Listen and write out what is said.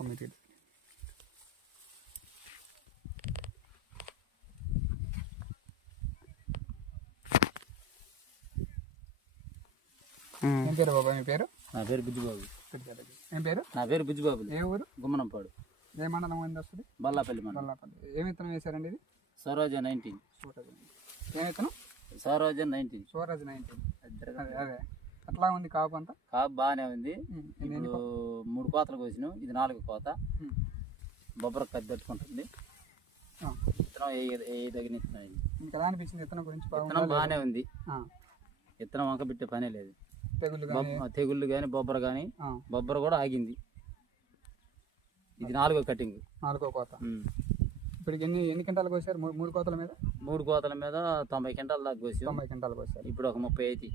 Committee. ఏం పేరు బాబా మీ పేరు? నా పేరు బుజ్జిబాబు. ఏం పేరు? నా పేరు బుజ్జిబాబు. ఏ ఊరు? గుమ్మనంపాడు. ఏ మండలం ఏంది వస్తుంది? బల్లాపల్లి మండలం. బల్లాపల్లి. ఏం విత్తనం వేశారండి ఇది? స్వరాజ్ 19. ఏం విత్తనం? స్వరాజ్ 19. స్వరాజ్ 19. అదే అదే అట్లా ఉంది కాపు అంతా? కాపు బాగానే ఉంది. ఇప్పుడు 3 కోతలు కోసినాం, ఇది 4వ కోత. బొబ్బర పెద్ద పెట్టుకుంటుంది. విత్తనం ఏ తగిన విత్తనం. మీకు ఎలా అనిపించింది విత్తనం గురించి? విత్తనం బాగానే ఉంది. విత్తనం వంక పెట్టే పనే లేదు. తెగుళ్ళు కానీ బొబ్బర కానీ, బొబ్బర కూడా ఆగింది. ఇది 4వ కటింగ్. 4వ కోత. ఇప్పుడు ఎన్ని క్వింటాలు కోసారు 3 కోతల మీద? 3 కోతల మీద 90 క్వింటాల దాకా కోసాం. 90 క్వింటాలు కోసారు. ఇప్పుడు ఒక 30 అయితే.